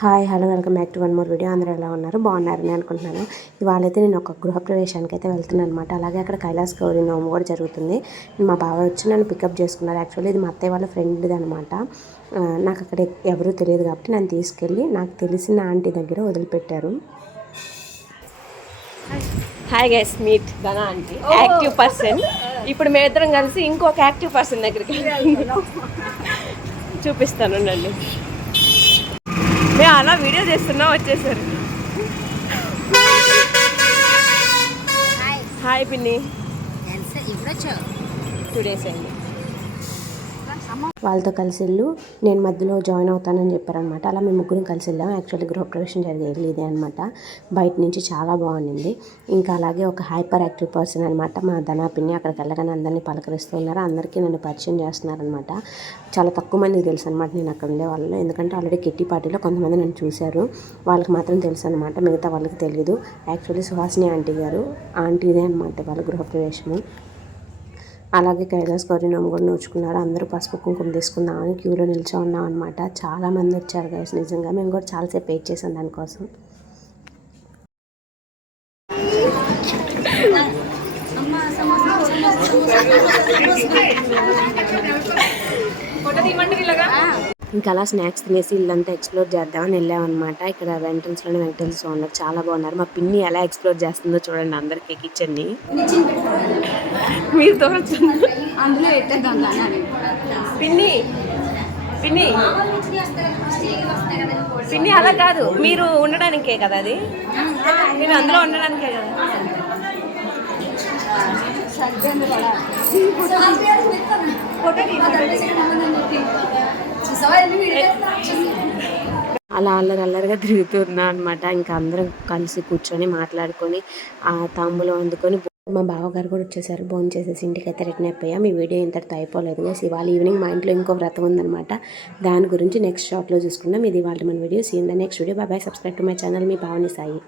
Hi hello welcome back to one more video. అందరూ ఎలా ఉన్నారు? బాగున్నారని అనుకుంటున్నాను. ఇవాళైతే నేను ఒక గృహప్రవేశానికి అయితే వెళ్తున్నాను అనమాట. అలాగే అక్కడ కైలాస్ గౌరి నోము కూడా జరుగుతుంది. మా బావ వచ్చి నన్ను పికప్ చేసుకున్నారు. యాక్చువల్లీ ఇది మా అత్తయ్య వాళ్ళ ఫ్రెండ్ది అనమాట. నాకు అక్కడ ఎవరూ తెలియదు కాబట్టి నన్ను తీసుకెళ్ళి నాకు తెలిసిన ఆంటీ దగ్గర వదిలిపెట్టారు. Hi guys, meet Dhana aunty, active person. ఇప్పుడు మేమిద్దరం కలిసి ఇంకొక యాక్టివ్ పర్సన్ దగ్గరికి చూపిస్తాను అండి. మేము అలా వీడియో చేస్తున్నా వచ్చేసారు. హాయ్ పిన్ని, 2 days అయింది. వాళ్ళతో కలిసి వెళ్ళు, నేను మధ్యలో జాయిన్ అవుతానని చెప్పారనమాట. అలా మేము ముగ్గురం కలిసి వెళ్ళాము. యాక్చువల్లీ గృహప్రవేశం జరిగేది ఇదే అనమాట. బయట నుంచి చాలా బాగుండింది. ఇంకా అలాగే ఒక హైపర్ యాక్టివ్ పర్సన్ అనమాట మా ధనా పిన్ని. అక్కడికి వెళ్ళగానే అందరినీ పలకరిస్తున్నారు. అందరికీ నన్ను పరిచయం చేస్తున్నారనమాట. చాలా తక్కువ మందికి తెలుసు అనమాట నేను అక్కడ ఉండే వాళ్ళు. ఎందుకంటే ఆల్రెడీ కిట్టి పార్టీలో కొంతమంది నన్ను చూశారు, వాళ్ళకి మాత్రం తెలుసు అనమాట, మిగతా వాళ్ళకి తెలియదు. యాక్చువల్లీ సుహాసిని ఆంటీ గారు, ఆంటీదే అనమాట వాళ్ళ గృహప్రవేశము. అలాగే కైలాస్ గౌరి నోము కూడా నోచుకున్నారు. అందరూ పసుపు కుంకుమ తీసుకుందామని క్యూలో నిల్చో ఉన్నాం అనమాట. చాలామంది వచ్చారు గైస్. నిజంగా మేము కూడా చాలాసేపు వెయిట్ చేసాం దానికోసం. ఇంకా అలా స్నాక్స్ తినేసి ఇల్లంతా ఎక్స్ప్లోర్ చేద్దామని వెళ్ళామన్నమాట. ఇక్కడ ఎంట్రన్స్లోనే వెంకటేశ్వర ఉన్నారు, చాలా బాగున్నారు. మా పిన్ని ఎలా ఎక్స్ప్లోర్ చేస్తుందో చూడండి అందరికీ కిచెన్ని. మీరు పిన్ని పిన్ని పిన్ని అలా కాదు, మీరు ఉండడానికే కదా, అది మీరు అందులో ఉండడానికే కదా. అలా అల్లరిగా తిరుగుతున్నా అనమాట. ఇంకా అందరం కలిసి కూర్చొని మాట్లాడుకొని ఆ తాంబూలం అందుకొని మా బావగారు కూడా వచ్చేసారు. భోజనం చేసేసి ఇంటికి అయితే రిటర్న్ అయిపోయాం. ఈ వీడియో ఇంతటితో అయిపోలేదు. ఇవాళ ఈవినింగ్ మా ఇంట్లో ఇంకో వ్రతం ఉందనమాట. దాని గురించి నెక్స్ట్ షార్ట్లో చూసుకుందాం. ఇది ఇవాళ మన video. See in the next video. Bye. Subscribe to my channel. మీ భావని సాయి.